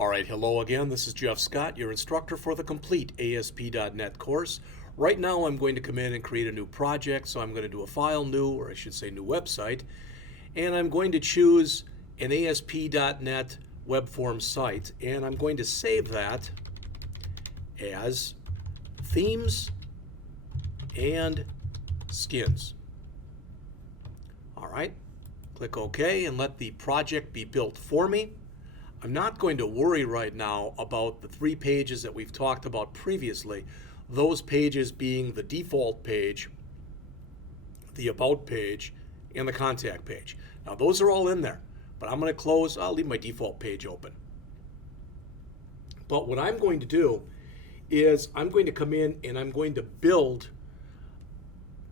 Alright, hello again. This is Jeff Scott, your instructor for the complete ASP.NET course. Right now I'm going to come in and create a new project, so I'm going to do a file new, or I should say new website, and I'm going to choose an ASP.NET web form site, and I'm going to save that as themes and skins. Alright, click OK and let the project be built for me. I'm not going to worry right now about the 3 pages that we've talked about previously, those pages being the default page, the About page, and the Contact page. Now those are all in there, but I'm going to close, I'll leave my default page open. But what I'm going to do is I'm going to come in and I'm going to build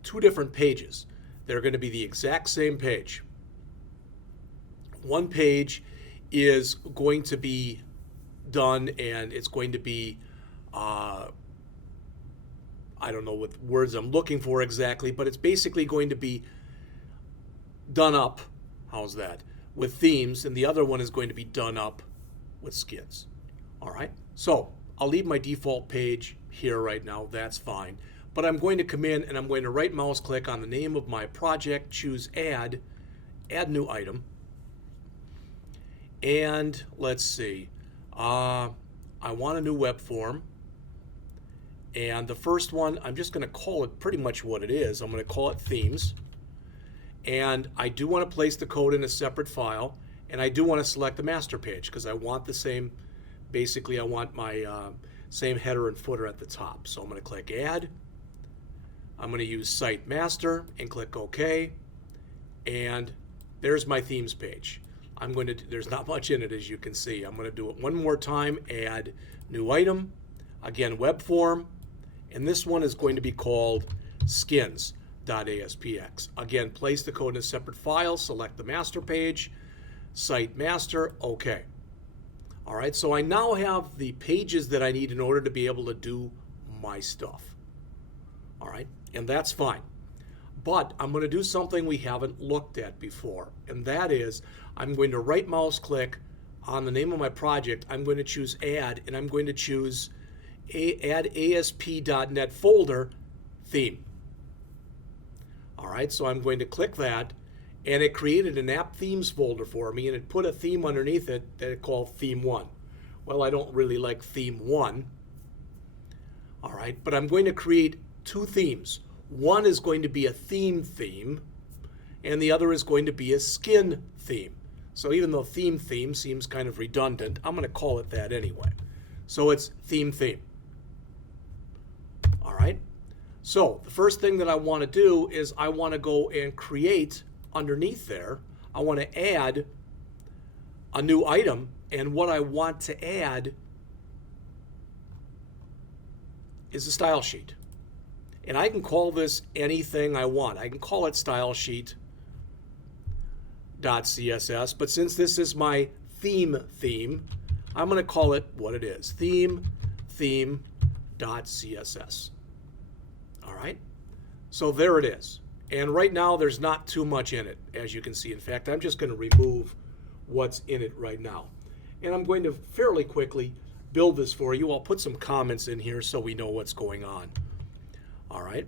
2 different pages. They're going to be the exact same page. One page is going to be done and it's going to be, I don't know what words I'm looking for exactly, but it's basically going to be done up, how's that, with themes, and the other one is going to be done up with skins. All right, so I'll leave my default page here right now, that's fine, but I'm going to come in and I'm going to right mouse click on the name of my project, choose add new item. And let's see, I want a new web form, and the first one, I'm just going to call it pretty much what it is. I'm going to call it themes, and I do want to place the code in a separate file, and I do want to select the master page because I want the same, basically I want my same header and footer at the top. So I'm going to click add, I'm going to use site master and click OK, and there's my themes page. I'm going to, there's not much in it as you can see. I'm going to do it one more time, add new item, again web form, and this one is going to be called skins.aspx. Again, place the code in a separate file, select the master page, site master, OK. All right, so I now have the pages that I need in order to be able to do my stuff. All right, and that's fine. But I'm going to do something we haven't looked at before, and that is I'm going to right mouse click on the name of my project. I'm going to choose add, and I'm going to choose add ASP.NET Folder Theme. All right, so I'm going to click that, and it created an app themes folder for me, and it put a theme underneath it that it called theme 1. Well, I don't really like theme 1. All right, but I'm going to create 2 themes. One is going to be a theme, and the other is going to be a skin theme. So even though theme seems kind of redundant, I'm going to call it that anyway. So it's theme. All right. So the first thing that I want to do is I want to go and create underneath there, I want to add a new item, and what I want to add is a style sheet. And I can call this anything I want. I can call it style sheet.css, but since this is my theme, I'm going to call it what it is, theme.css. All right, so there it is. And right now there's not too much in it, as you can see. In fact, I'm just going to remove what's in it right now. And I'm going to fairly quickly build this for you. I'll put some comments in here so we know what's going on. All right.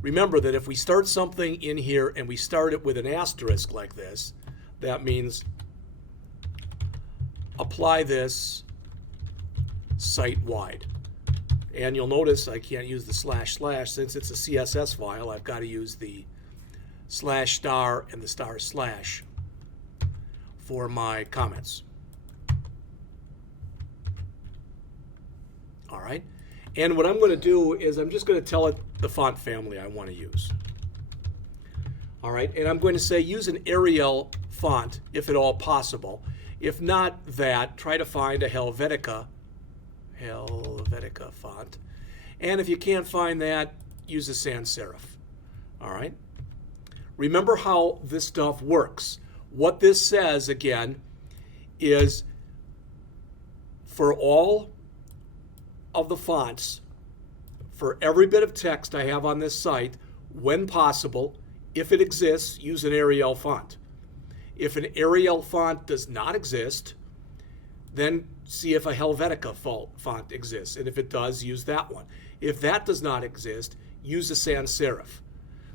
Remember that if we start something in here and we start it with an asterisk like this, that means apply this site-wide. And you'll notice I can't use the / since it's a CSS file. I've got to use the / and the / for my comments. All right. And what I'm going to do is I'm just going to tell it the font family I want to use. All right, and I'm going to say use an Arial font if at all possible. If not that, try to find a Helvetica font. And if you can't find that, use a sans serif. All right. Remember how this stuff works. What this says, again, is for all of the fonts, for every bit of text I have on this site, when possible, if it exists, use an Arial font. If an Arial font does not exist, then see if a Helvetica font exists. And if it does, use that one. If that does not exist, use a sans serif.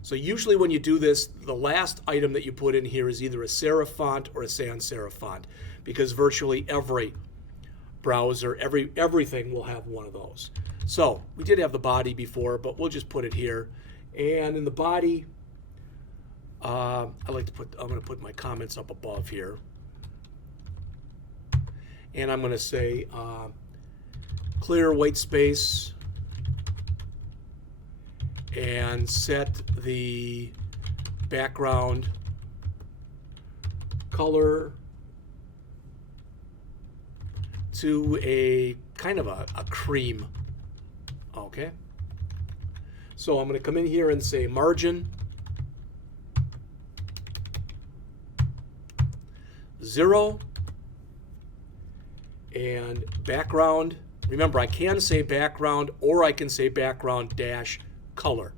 So usually when you do this, the last item that you put in here is either a serif font or a sans serif font, because virtually every browser, everything will have one of those. So we did have the body before, but we'll just put it here. And in the body, I'm going to put my comments up above here. And I'm going to say clear white space and set the background color to a kind of a cream. Okay. So I'm going to come in here and say margin 0 and background. Remember, I can say background or I can say background dash color.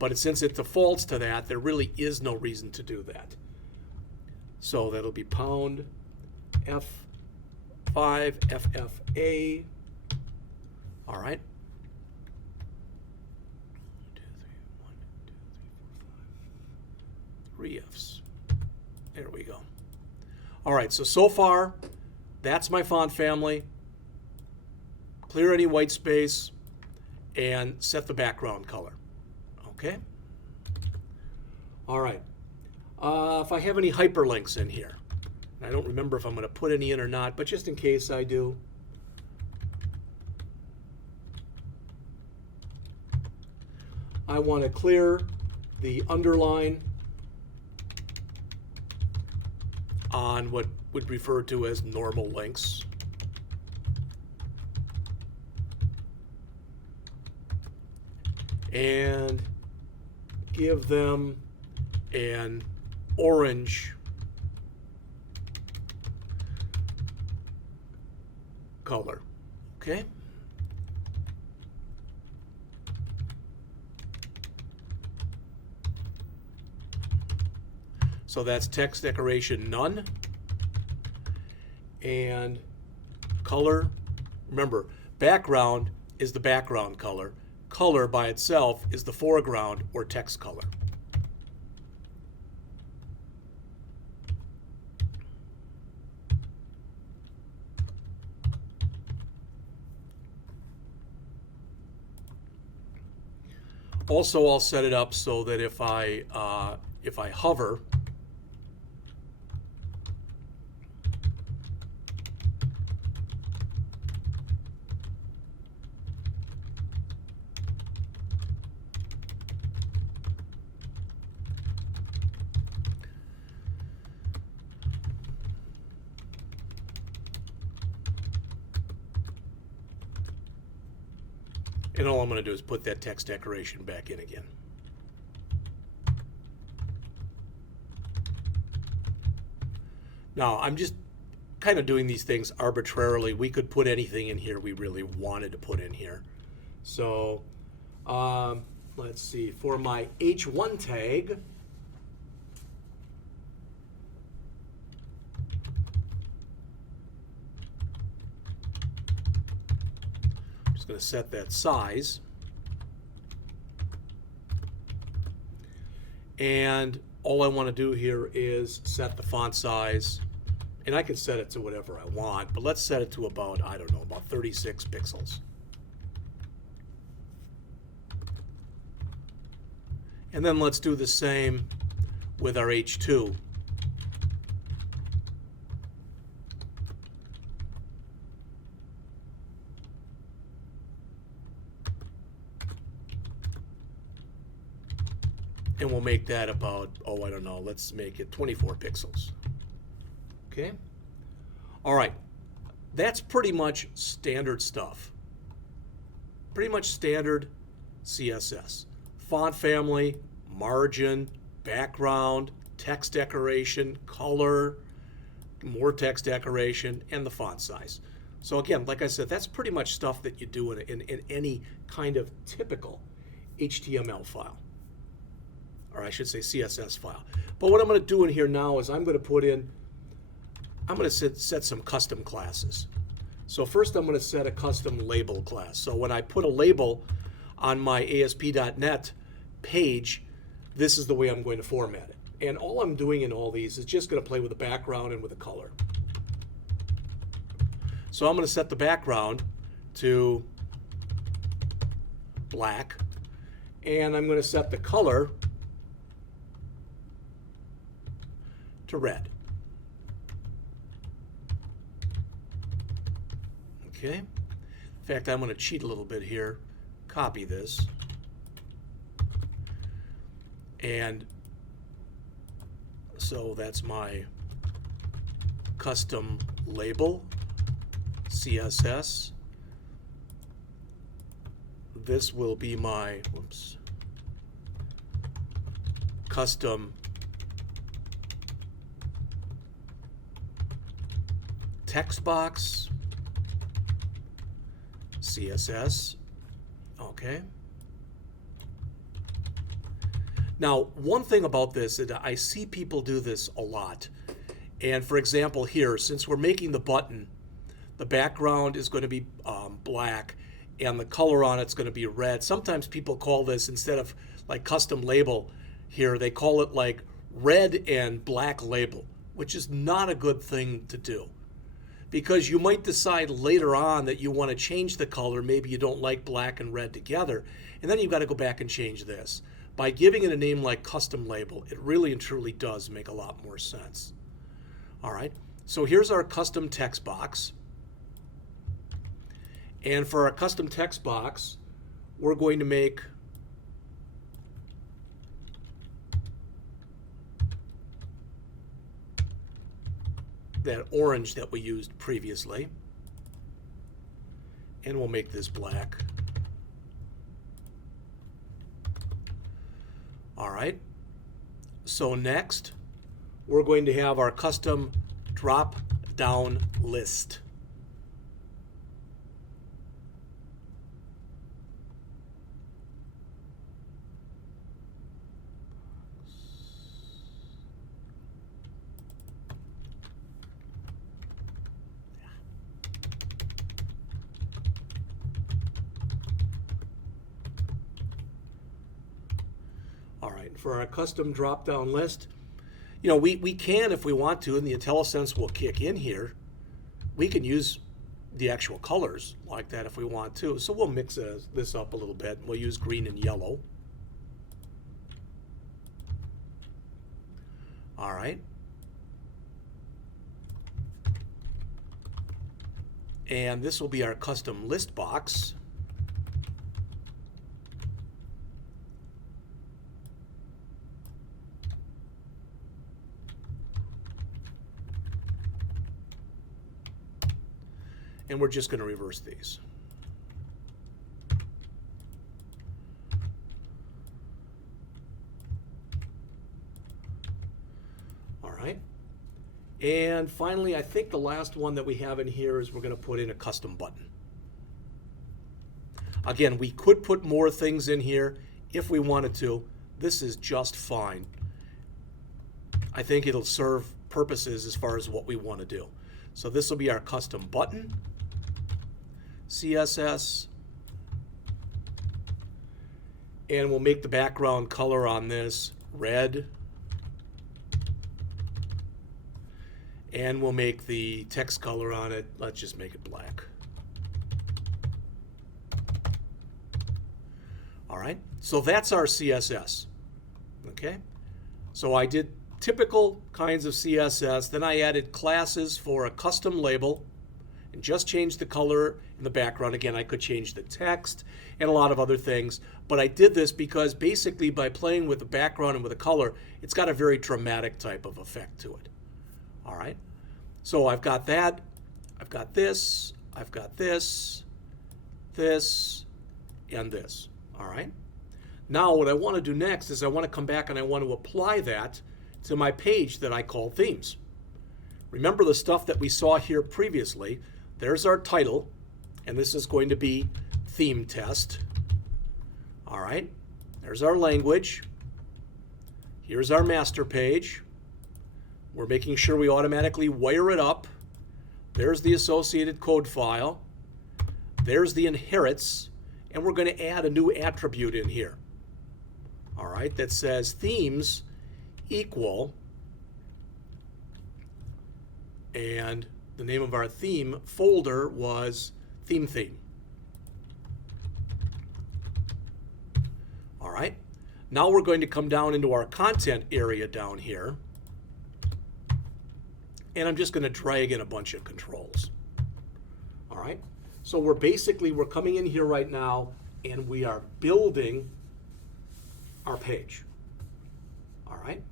But since it defaults to that, there really is no reason to do that. So that'll be pound F5 FFA. All right. 3 Fs. There we go. All right, so far, that's my font family. Clear any white space and set the background color. Okay? All right. If I have any hyperlinks in here, I don't remember if I'm going to put any in or not, but just in case I do. I want to clear the underline on what would be referred to as normal links. And give them an orange color. Okay? So that's text decoration none. And color, remember, background is the background color. Color by itself is the foreground or text color. Also, I'll set it up so that if I hover, and all I'm going to do is put that text decoration back in again. Now, I'm just kind of doing these things arbitrarily. We could put anything in here we really wanted to put in here. So, let's see. For my H1 tag, going to set that size, and all I want to do here is set the font size, and I can set it to whatever I want, but let's set it to about, I don't know, about 36 pixels. And then let's do the same with our H2. And we'll make that about, oh, I don't know, let's make it 24 pixels. Okay? All right. That's pretty much standard stuff. Pretty much standard CSS. Font family, margin, background, text decoration, color, more text decoration, and the font size. So again, like I said, that's pretty much stuff that you do in any kind of typical HTML file. Or I should say CSS file. But what I'm going to do in here now is I'm going to set some custom classes. So first I'm going to set a custom label class. So when I put a label on my ASP.NET page, this is the way I'm going to format it. And all I'm doing in all these is just going to play with the background and with the color. So I'm going to set the background to black, and I'm going to set the color to red. Okay. In fact, I'm going to cheat a little bit here. Copy this. And so that's my custom label, CSS. This will be my, custom text box, CSS. Okay. Now, one thing about this is I see people do this a lot. And for example, here, since we're making the button, the background is going to be black and the color on it's going to be red. Sometimes people call this, instead of like custom label here, they call it like red and black label, which is not a good thing to do. Because you might decide later on that you want to change the color. Maybe you don't like black and red together. And then you've got to go back and change this. By giving it a name like custom label, it really and truly does make a lot more sense. All right, so here's our custom text box. And for our custom text box, we're going to make that orange that we used previously. And we'll make this black. All right. So next, we're going to have our custom drop-down list. All right, for our custom drop-down list, you know, we can, if we want to, and the IntelliSense will kick in here, we can use the actual colors like that if we want to. So we'll mix this up a little bit. We'll use green and yellow. All right. And this will be our custom list box. And we're just going to reverse these. All right. And finally, I think the last one that we have in here is we're going to put in a custom button. Again, we could put more things in here if we wanted to. This is just fine. I think it'll serve purposes as far as what we want to do. So this will be our custom button, CSS, and we'll make the background color on this red, and we'll make the text color on it, let's just make it black. All right, so that's our CSS. Okay, so I did typical kinds of CSS, then I added classes for a custom label and just changed the color in the background. Again, I could change the text and a lot of other things, but I did this because basically by playing with the background and with the color, it's got a very dramatic type of effect to it. All right, so I've got that, I've got this, I've got this, this, and this. All right, now what I want to do next is I want to come back and I want to apply that to my page that I call themes. Remember the stuff that we saw here previously. There's our title, and this is going to be theme test. All right, there's our language. Here's our master page. We're making sure we automatically wire it up There's the associated code file. There's the inherits, and we're going to add a new attribute in here. All right, that says themes equal, and the name of our theme folder was theme. All right, now we're going to come down into our content area down here, and I'm just going to drag in a bunch of controls. All right, so we're coming in here right now, and we are building our page. All right.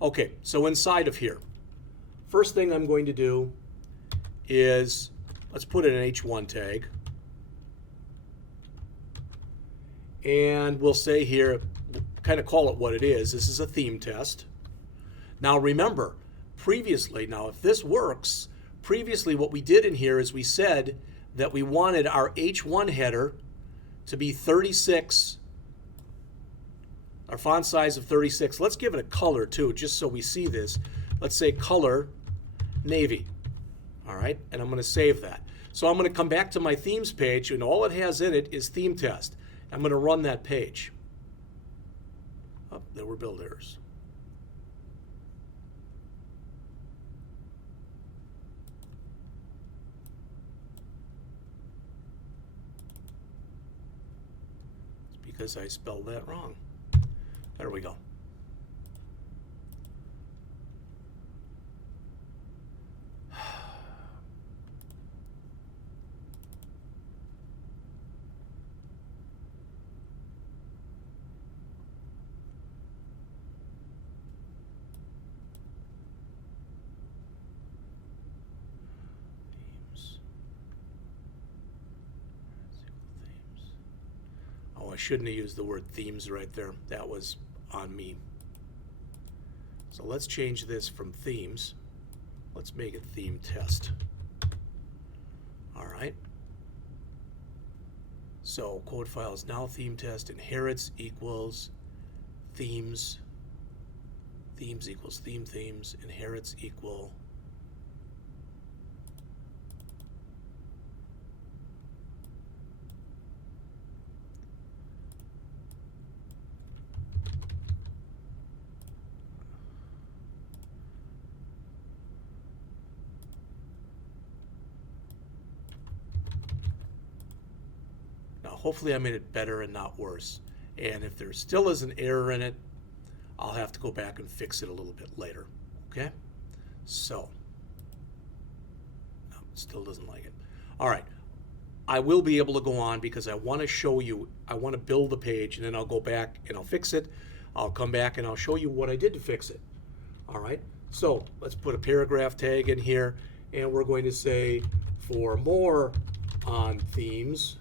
Okay, so inside of here, first thing I'm going to do is, let's put in an H1 tag. And we'll say here, kind of call it what it is. This is a theme test. Now remember, previously, now if this works, previously what we did in here is we said that we wanted our H1 header to be 36, our font size of 36. Let's give it a color too, just so we see this. Let's say color navy. All right, and I'm going to save that. So I'm going to come back to my themes page, and all it has in it is theme test. I'm going to run that page. Oh, there were build errors. It's because I spelled that wrong. There we go. Oh, I shouldn't have used the word themes right there. That was on me. So let's change this from themes. Let's make it theme test. All right. So code file is now theme test. Inherits equals themes. Themes equals themes. Inherits equal. Hopefully I made it better and not worse. And if there still is an error in it, I'll have to go back and fix it a little bit later. Okay? So, no, it still doesn't like it. All right. I will be able to go on because I want to show you, I want to build the page, and then I'll go back and I'll fix it. I'll come back and I'll show you what I did to fix it. All right? So, let's put a paragraph tag in here, and we're going to say, for more on themes,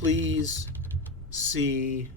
please see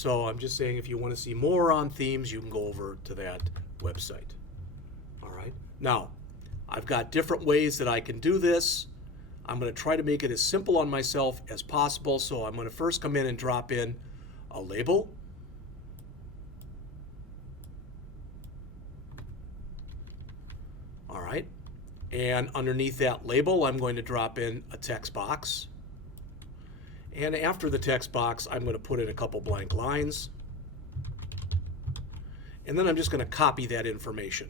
So I'm just saying if you want to see more on themes, you can go over to that website. All right. Now, I've got different ways that I can do this. I'm going to try to make it as simple on myself as possible. So I'm going to first come in and drop in a label. All right. And underneath that label, I'm going to drop in a text box. And after the text box, I'm going to put in a couple blank lines. And then I'm just going to copy that information.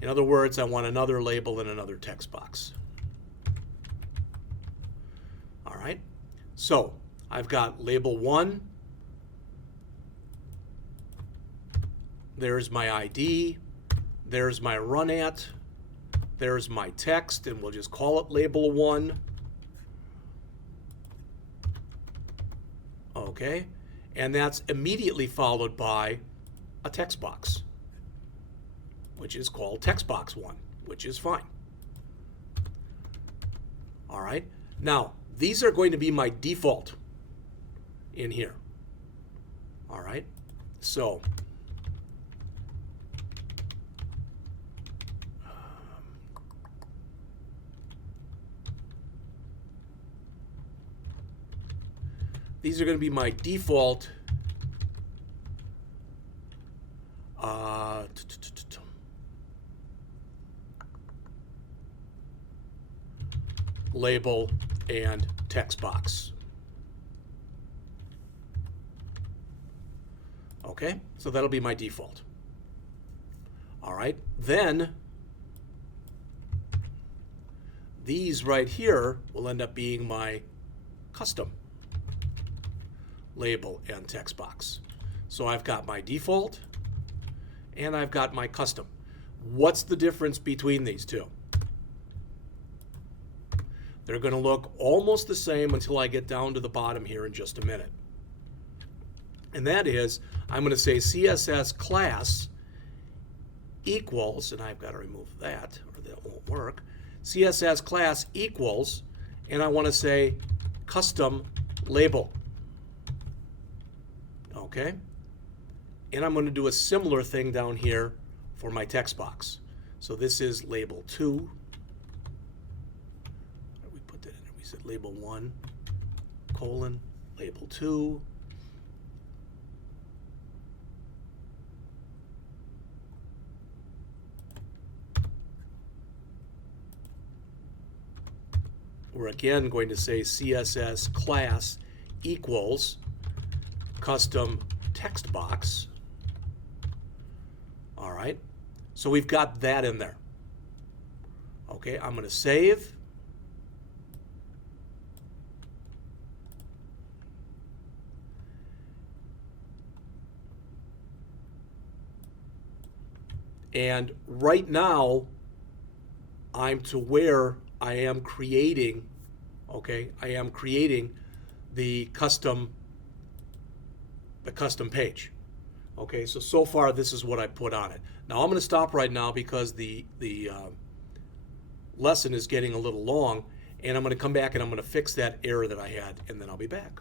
In other words, I want another label and another text box. All right. So I've got label 1. There's my ID. There's my run at. There's my text, and we'll just call it label 1. Okay, and that's immediately followed by a text box, which is called text box 1, which is fine. All right, now these are going to be my default in here. All right, so these are going to be my default label and text box. Okay, so that'll be my default. All right, then these right here will end up being my custom label and text box. So I've got my default and I've got my custom. What's the difference between these two? They're going to look almost the same until I get down to the bottom here in just a minute. And that is, I'm going to say CSS class equals, and I've got to remove that or that won't work, CSS class equals, and I want to say custom label. Okay? And I'm going to do a similar thing down here for my text box. So this is label 2. We put that in there. We said label 1, colon, label 2. We're again going to say CSS class equals custom text box. All right, so we've got that in there. Okay, I'm going to save. And right now, I'm to where I am creating, okay, I am creating the custom page. Okay, so far this is what I put on it. Now I'm going to stop right now because the lesson is getting a little long, and I'm going to come back and I'm going to fix that error that I had, and then I'll be back.